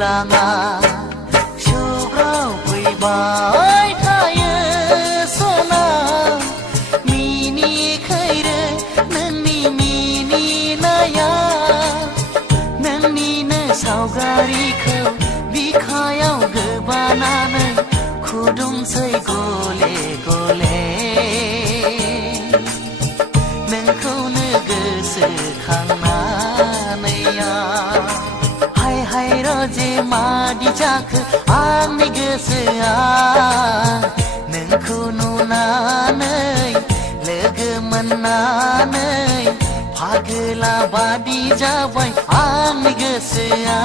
लाङा सौग्राव फैबाय थायो सना मिनिखैरो नोंनि मिनिनाया नोंनिनो सावगारिखौ बिखायाव गोबानानै खुदुंसै गले गले नोंखौनो गोसोखांनानै हाय हाय रजे मादि जाखो आंनि गोसोआ नोंखौ नुनानै लोगो मोननानै फागोला बादि जाबाय आंनि गोसोआ